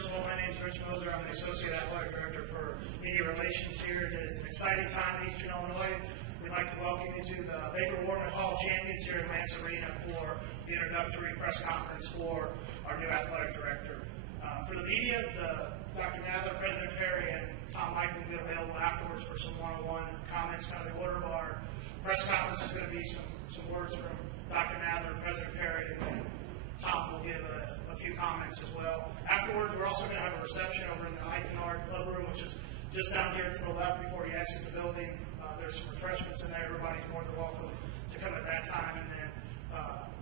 First of all, my name is Rich Moser. I'm the Associate Athletic Director for Media Relations here. It is an exciting time in Eastern Illinois. We'd like to welcome you to the Baker Warman Hall of Champions here at Lance Arena for the introductory press conference for our new athletic director. For the media, Dr. Nadler, President Perry, and Tom Michael will be available afterwards for some one-on-one comments. Kind of the order of our press conference is going to be some words from Dr. Nadler, President Perry, and then Tom will give a few comments as well. Afterwards, we're also going to have a reception over in the Iconard Club Room, which is just down here to the left before you exit the building. There's some refreshments in there. Everybody's more than welcome to come at that time and then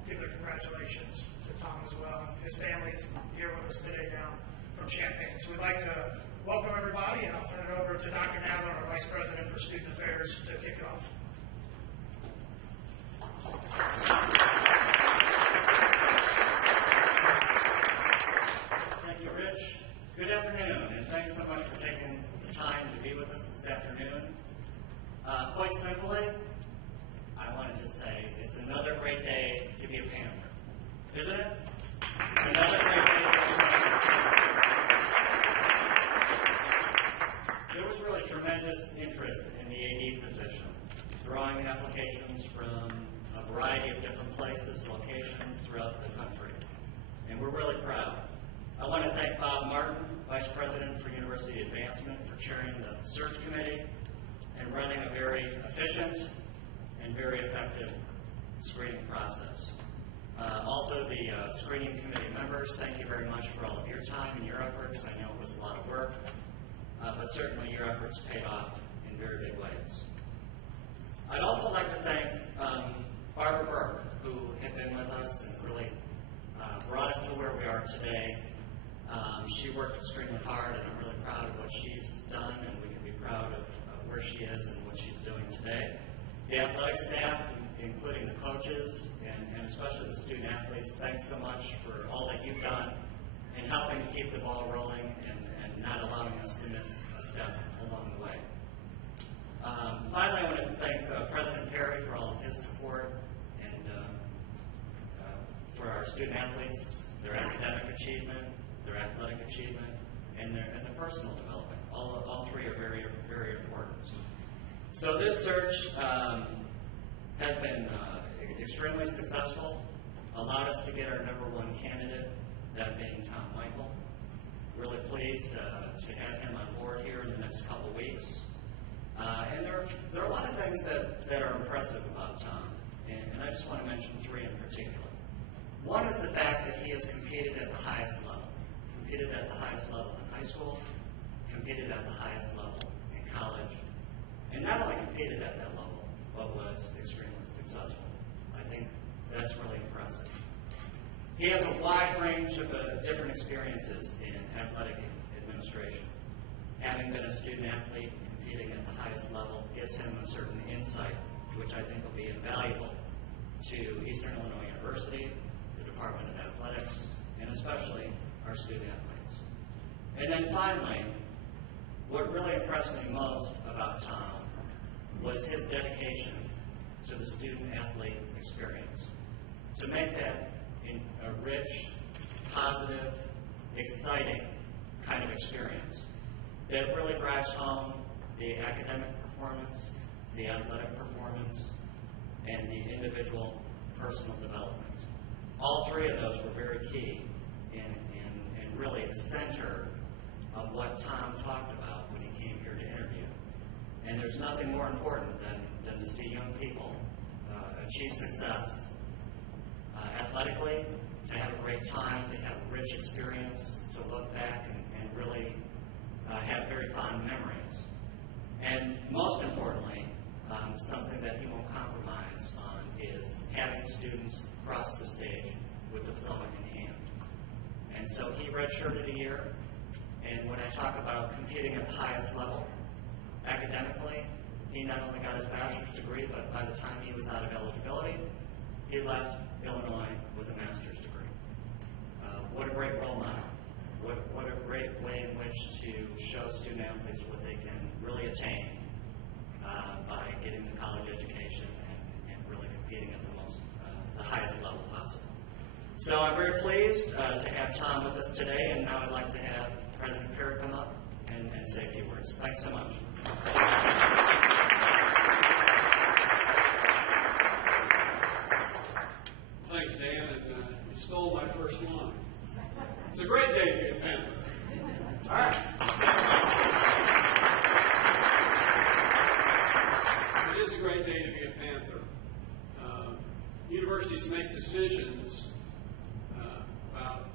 give their congratulations to Tom as well. His family is here with us today down from Champaign. So we'd like to welcome everybody, and I'll turn it over to Dr. Nadler, our Vice President for Student Affairs, to kick it off. Thank you, Rich. Good afternoon, and thanks so much for taking the time to be with us this afternoon. Quite simply, I want to just say it's another great day to be a Panther, isn't it? Another great day to be a Panther. There was really tremendous interest in the AD position, drawing applications from a variety of different places, locations throughout the country, and we're really proud. I want to thank Bob Martin, Vice President for University Advancement, for chairing the search committee and running a very efficient and very effective screening process. Also, the screening committee members, thank you very much for all of your time and your efforts. I know it was a lot of work, but certainly your efforts paid off in very big ways. I'd also like to thank Barbara Burke, who had been with us and really brought us to where we are today. She worked extremely hard, and I'm really proud of what she's done, and we can be proud of where she is and what she's doing today. The athletic staff, including the coaches and especially the student athletes, thanks so much for all that you've done in helping to keep the ball rolling and not allowing us to miss a step along the way. Finally, I want to thank President Perry for all of his support and for our student athletes, their academic achievement, their athletic achievement, and their personal development. All three are very, very important. So this search has been extremely successful, allowed us to get our #1 candidate, that being Tom Michael. Really pleased to have him on board here in the next couple weeks. And there are a lot of things that are impressive about Tom, and I just want to mention three in particular. One is the fact that he has competed at the highest level. Competed at the highest level in high school, competed at the highest level in college, and not only competed at that level, but was extremely successful. I think that's really impressive. He has a wide range of different experiences in athletic administration. Having been a student athlete, competing at the highest level gives him a certain insight, which I think will be invaluable to Eastern Illinois University, the Department of Athletics, and especially our student athletes. And then finally, what really impressed me most about Tom was his dedication to the student-athlete experience. To make that a rich, positive, exciting kind of experience that really drives home the academic performance, the athletic performance, and the individual personal development. All three of those were very key and really the center of what Tom talked about when he came here to interview. And there's nothing more important than to see young people achieve success athletically, to have a great time, to have a rich experience, to look back and really have very fond memories. And most importantly, something that he won't compromise on is having students cross the stage with diploma in hand. And so he redshirted a year, and when I talk about competing at the highest level academically, he not only got his bachelor's degree, but by the time he was out of eligibility, he left Illinois with a master's degree. What a great role model. What a great way in which to show student athletes what they can really attain by getting the college education and really competing at the highest level possible. So I'm very pleased to have Tom with us today, and now I'd like to have President Parrott come up and say a few words. Thanks so much. Thanks, Dan, and you stole my first line. It's a great day to be a Panther. All right. It is a great day to be a Panther. Universities make decisions about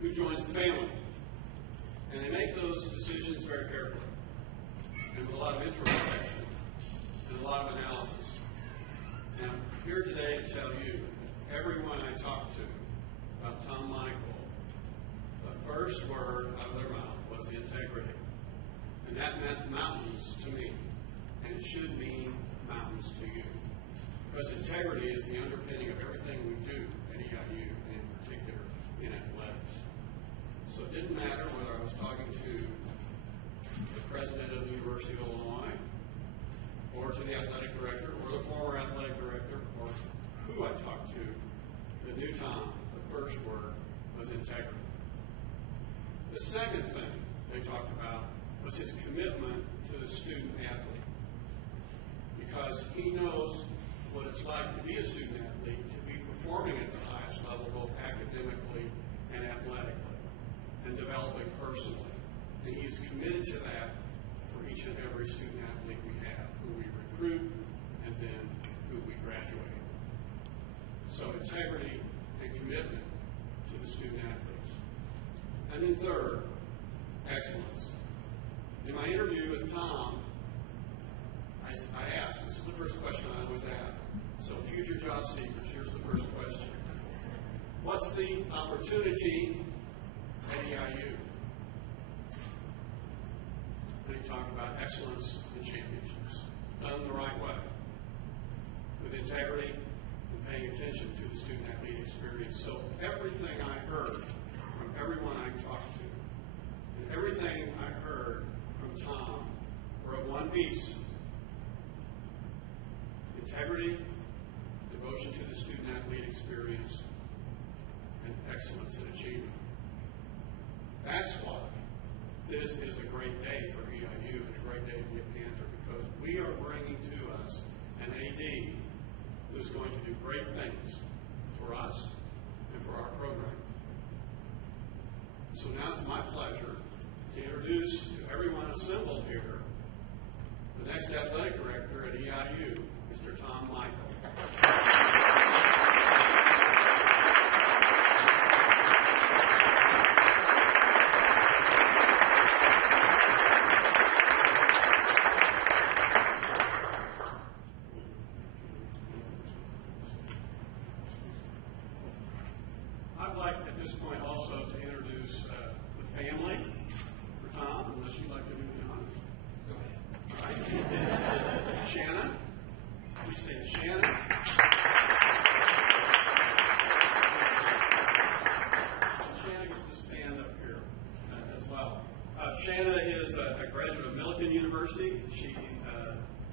who joins the family, and they make those decisions very carefully and with a lot of introspection and a lot of analysis. And I'm here today to tell you, everyone I talked to about Tom Michael, the first word out of their mouth was integrity. And that meant mountains to me, and it should mean mountains to you. Because integrity is the underpinning of everything we do at EIU, and in particular in athletics. So it didn't matter whether I was talking to the president of the University of Illinois, or to the athletic director, or the former athletic director, or who I talked to, the new Tom, the first word was integrity. The second thing they talked about was his commitment to the student athlete. Because he knows what it's like to be a student athlete, to be performing at the highest level, both academically and athletically, and developing personally. And he is committed to that for each and every student athlete we have, who we recruit, and then who we graduate. So integrity and commitment to the student athletes. And then third, excellence. In my interview with Tom, I asked, this is the first question I always ask, so future job seekers, here's the first question. What's the opportunity at EIU? And he talked about excellence and championships, done the right way, with integrity and paying attention to the student-athlete experience. So everything I heard from everyone I talked to, and everything I heard from Tom were of one piece: integrity, devotion to the student-athlete experience, and excellence in achievement. That's why this is a great day for EIU and a great day to be a Panther, because we are bringing to us an AD who's going to do great things for us and for our program. So now it's my pleasure to introduce to everyone assembled here the next athletic director at EIU, Mr. Tom Michael. I'd like at this point also to introduce the family for Tom, unless you'd like to do the honors. Go ahead. All right. Shanna. We stand Shanna. Shanna gets to stand up here as well. Shanna is a graduate of Millikan University. She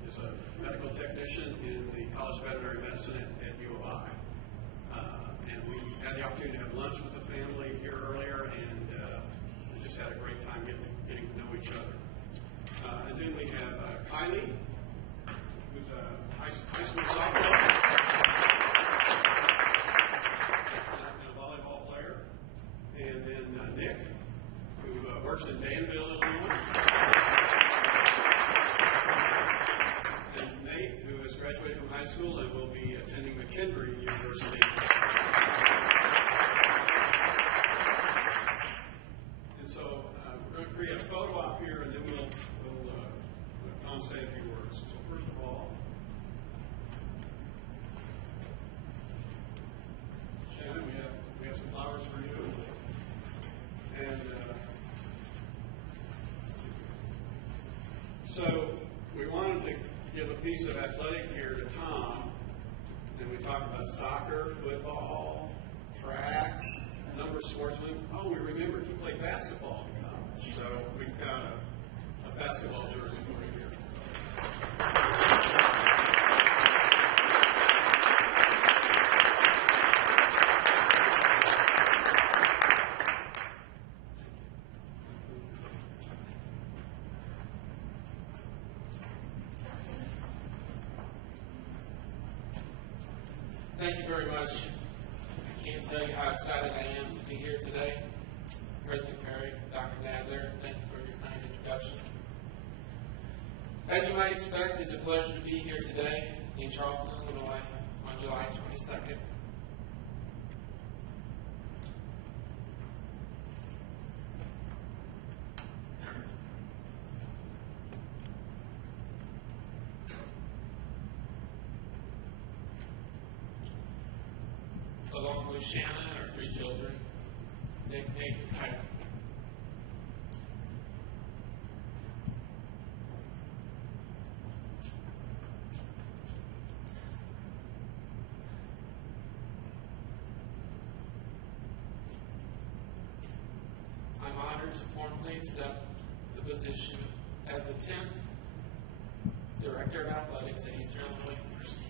is a medical technician in the College of Veterinary Medicine at U of I. And we had the opportunity to have lunch with the family here earlier, and we just had a great time getting to know each other. And then we have Kylie, who's a high school sophomore and a volleyball player. And then Nick, who works in Danville, Illinois. And Nate, who has graduated from high school and will be attending McKendree University. And so we're going to create a photo op here, and then we'll let Tom say a few words. So first of all, Shannon, we have some flowers for you. And so we wanted to give a piece of athletic gear to Tom. And we talked about soccer, football, track, a number of sportsmen. Oh, we remembered he played basketball in college. So we've got a basketball jersey for you here. Thank you very much. I can't tell you how excited I am to be here today. President Perry, Dr. Nadler, thank you for your kind introduction. As you might expect, it's a pleasure to be here today in Charleston, Illinois on July 22nd. Along with Shanna and our 3 children, Nick, Nate, and Tyler. I'm honored to formally accept the position as the 10th Director of Athletics at Eastern Illinois University.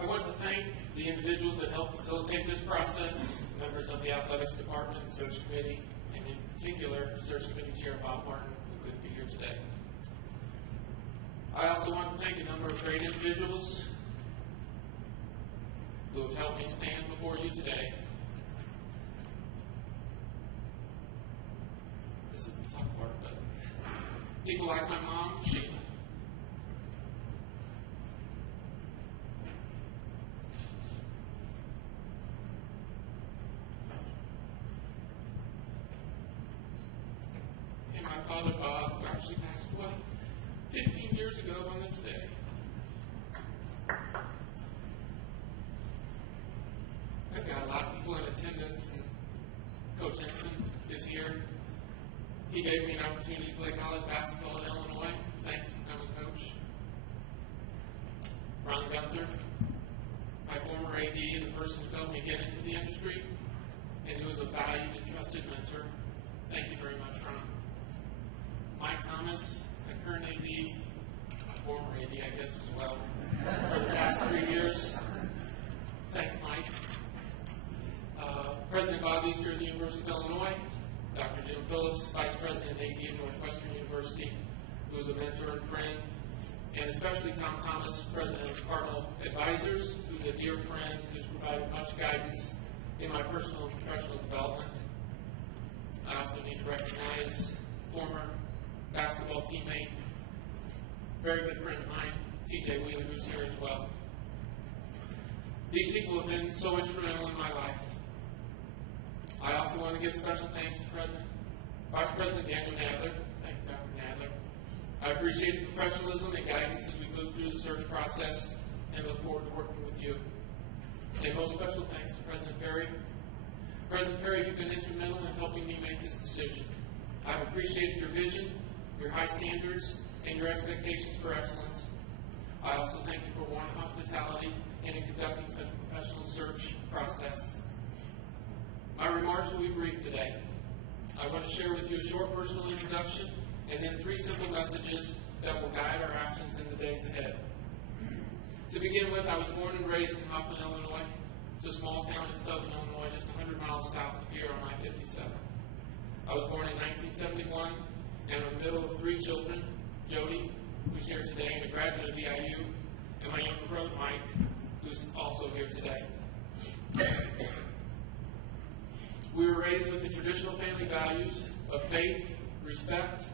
I want to thank the individuals that helped facilitate this process, members of the Athletics Department and Search Committee, and in particular, Search Committee Chair Bob Martin, who couldn't be here today. I also want to thank a number of great individuals who have helped me stand before you today. This is the tough part, but people like my mom, Sheila. And my father, Bob, who actually passed away 15 years ago on this day. I've got a lot of people in attendance, and Coach Henson is here. He gave me an opportunity to play college basketball in Illinois. Thanks for coming, Coach. Ron Gunther, my former AD and the person who helped me get into the industry, and who was a valued and trusted mentor. Thank you very much, Ron. Mike Thomas, the current AD, former AD, I guess, as well, for the past 3 years. Thanks, Mike. President Bob Easter of the University of Illinois, Dr. Jim Phillips, Vice President and AD of Northwestern University, who is a mentor and friend, and especially Tom Thomas, President of Cardinal Advisors, who's a dear friend, who's provided much guidance in my personal and professional development. I also need to recognize former basketball teammate, very good friend of mine, TJ Wheeler, who's here as well. These people have been so instrumental in my life. I also want to give special thanks to Vice President Daniel Nadler. Thank you, Dr. Nadler. I appreciate the professionalism and guidance as we move through the search process and look forward to working with you. And most special thanks to President Perry. President Perry, you've been instrumental in helping me make this decision. I've appreciated your vision, your high standards, and your expectations for excellence. I also thank you for warm hospitality and in conducting such a professional search process. My remarks will be brief today. I want to share with you a short personal introduction and then 3 simple messages that will guide our actions in the days ahead. To begin with, I was born and raised in Hoffman, Illinois. It's a small town in southern Illinois, just 100 miles south of here on I-57. I was born in 1971 and I'm the middle of 3 children, Jody, who's here today, and a graduate of EIU, and my younger brother, Mike, who's also here today. We were raised with the traditional family values of faith, respect,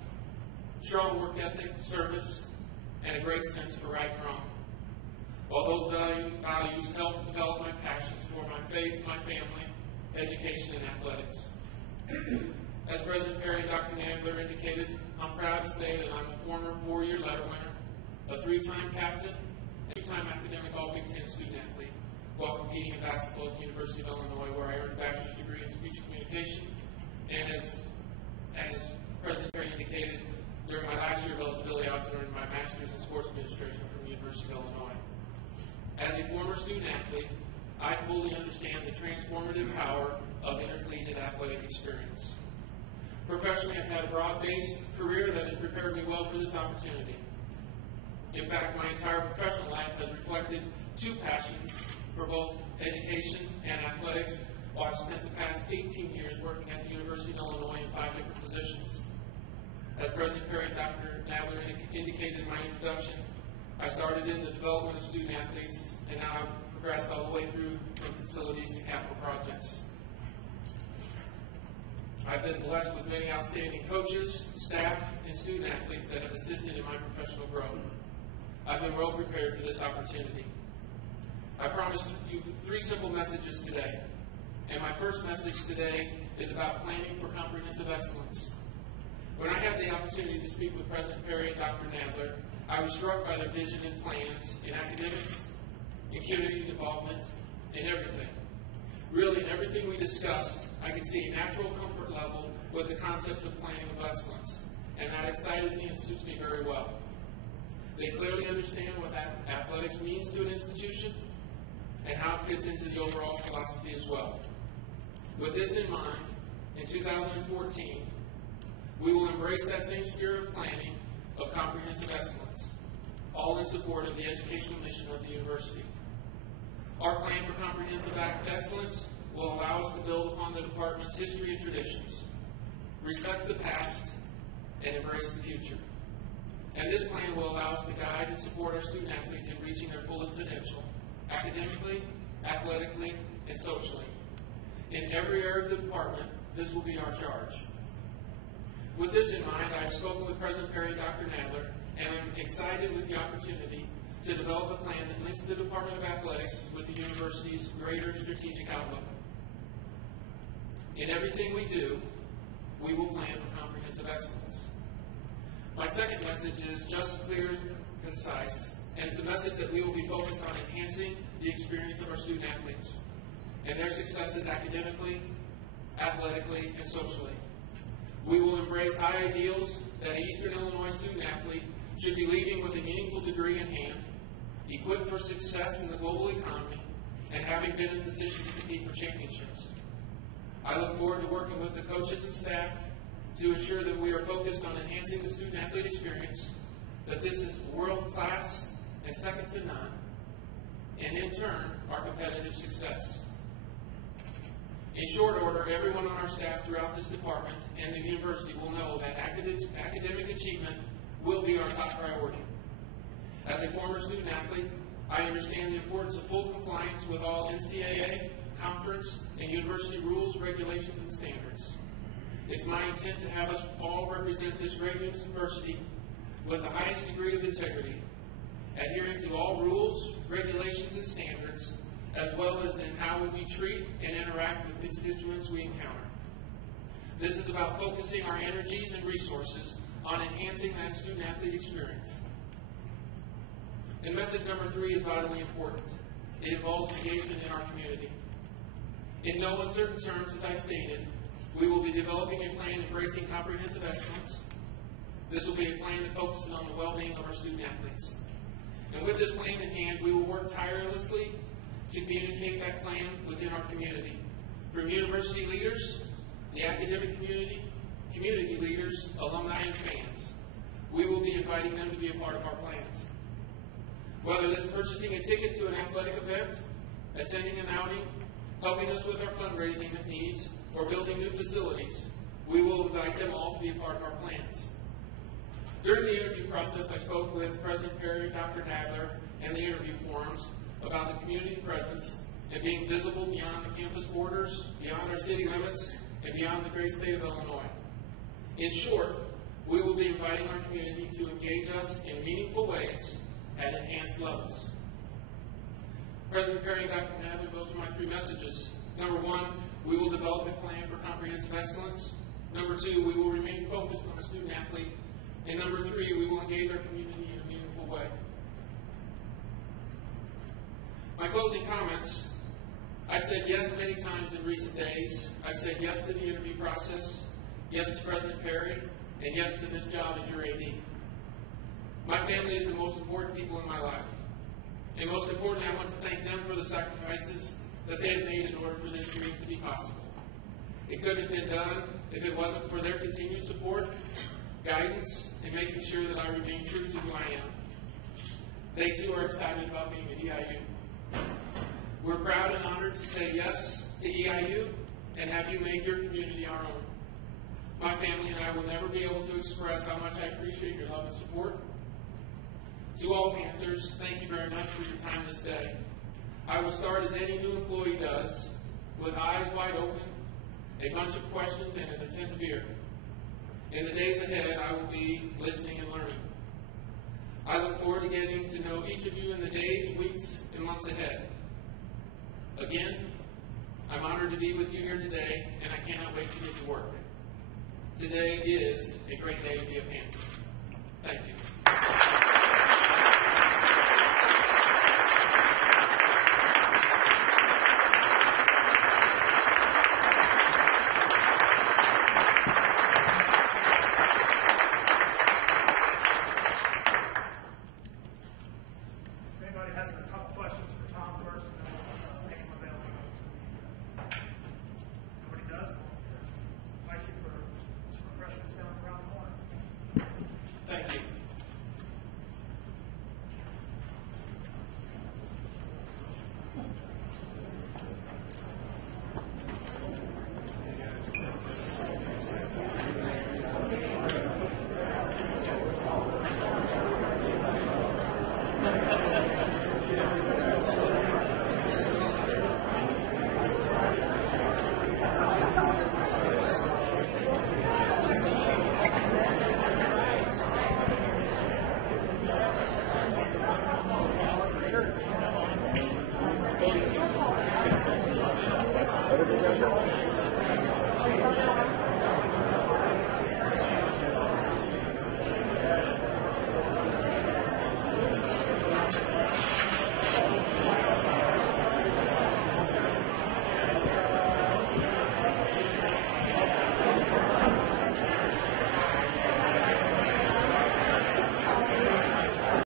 strong work ethic, service, and a great sense for right and wrong. While those values helped develop my passions for my faith, my family, education, and athletics. As President Perry and Dr. Nadler indicated, I'm proud to say that I'm a former 4-year letter winner, a 3-time captain, and 2-time academic All-Big Ten student athlete, while competing in basketball at the University of Illinois, where I earned a bachelor's degree in speech communication. And as President Perry indicated, during my last year of eligibility, I also earned my master's in sports administration from the University of Illinois. As a former student athlete, I fully understand the transformative power of intercollegiate athletic experience. Professionally, I've had a broad-based career that has prepared me well for this opportunity. In fact, my entire professional life has reflected 2 passions for both education and athletics, while I've spent the past 18 years working at the University of Illinois in 5 different positions. As President Perry and Dr. Nadler indicated in my introduction, I started in the development of student athletes, and now I've progressed all the way through from facilities to capital projects. I've been blessed with many outstanding coaches, staff, and student athletes that have assisted in my professional growth. I've been well prepared for this opportunity. I promised you 3 simple messages today, and my first message today is about planning for comprehensive excellence. When I had the opportunity to speak with President Perry and Dr. Nadler, I was struck by their vision and plans in academics, in community involvement, in everything. Really, in everything we discussed, I could see a natural comfort level with the concepts of planning of excellence, and that excited me and suits me very well. They clearly understand what athletics means to an institution and how it fits into the overall philosophy as well. With this in mind, in 2014, we will embrace that same spirit of planning of comprehensive excellence, all in support of the educational mission of the university. Our plan for comprehensive excellence will allow us to build upon the department's history and traditions, respect the past, and embrace the future. And this plan will allow us to guide and support our student athletes in reaching their fullest potential, academically, athletically, and socially. In every area of the department, this will be our charge. With this in mind, I have spoken with President Perry and Dr. Nadler, and I'm excited with the opportunity to develop a plan that links the Department of Athletics with the university's greater strategic outlook. In everything we do, we will plan for comprehensive excellence. My second message is just, clear, and concise, and it's a message that we will be focused on enhancing the experience of our student athletes and their successes academically, athletically, and socially. We will embrace high ideals that an Eastern Illinois student athlete should be leaving with a meaningful degree in hand, equipped for success in the global economy, and having been in a position to compete for championships. I look forward to working with the coaches and staff to ensure that we are focused on enhancing the student athlete experience, that this is world-class and second to none, and in turn, our competitive success. In short order, everyone on our staff throughout this department and the university will know that academic achievement will be our top priority. As a former student athlete, I understand the importance of full compliance with all NCAA, conference, and university rules, regulations, and standards. It's my intent to have us all represent this great university with the highest degree of integrity, adhering to all rules, regulations, and standards, as well as in how we treat and interact with constituents we encounter. This is about focusing our energies and resources on enhancing that student-athlete experience. And message number 3 is vitally important. It involves engagement in our community. In no uncertain terms, as I stated, we will be developing a plan embracing comprehensive excellence. This will be a plan that focuses on the well-being of our student athletes. And with this plan in hand, we will work tirelessly to communicate that plan within our community. From university leaders, the academic community, community leaders, alumni, and fans, we will be inviting them to be a part of our plans. Whether that's purchasing a ticket to an athletic event, attending an outing, helping us with our fundraising needs, or building new facilities, we will invite them all to be a part of our plans. During the interview process, I spoke with President Perry, Dr. Nadler, and the interview forums about the community presence and being visible beyond the campus borders, beyond our city limits, and beyond the great state of Illinois. In short, we will be inviting our community to engage us in meaningful ways at enhanced levels. President Perry and Dr. Nadler, those are my 3 messages. Number 1, we will develop a plan for comprehensive excellence. Number 2, we will remain focused on the student athlete. And number 3, we will engage our community in a meaningful way. My closing comments, I've said yes many times in recent days. I've said yes to the interview process, yes to President Perry, and yes to this job as your AD. My family is the most important people in my life. And most importantly, I want to thank them for the sacrifices that they have made in order for this dream to be possible. It couldn't have been done if it wasn't for their continued support, guidance, and making sure that I remain true to who I am. They too are excited about being at EIU. We're proud and honored to say yes to EIU and have you make your community our own. My family and I will never be able to express how much I appreciate your love and support. To all Panthers, thank you very much for your time this day. I will start as any new employee does, with eyes wide open, a bunch of questions, and an attentive ear. In the days ahead, I will be listening and learning. I look forward to getting to know each of you in the days, weeks, and months ahead. Again, I'm honored to be with you here today, and I cannot wait to get to work. Today is a great day to be a Panther. Thank you.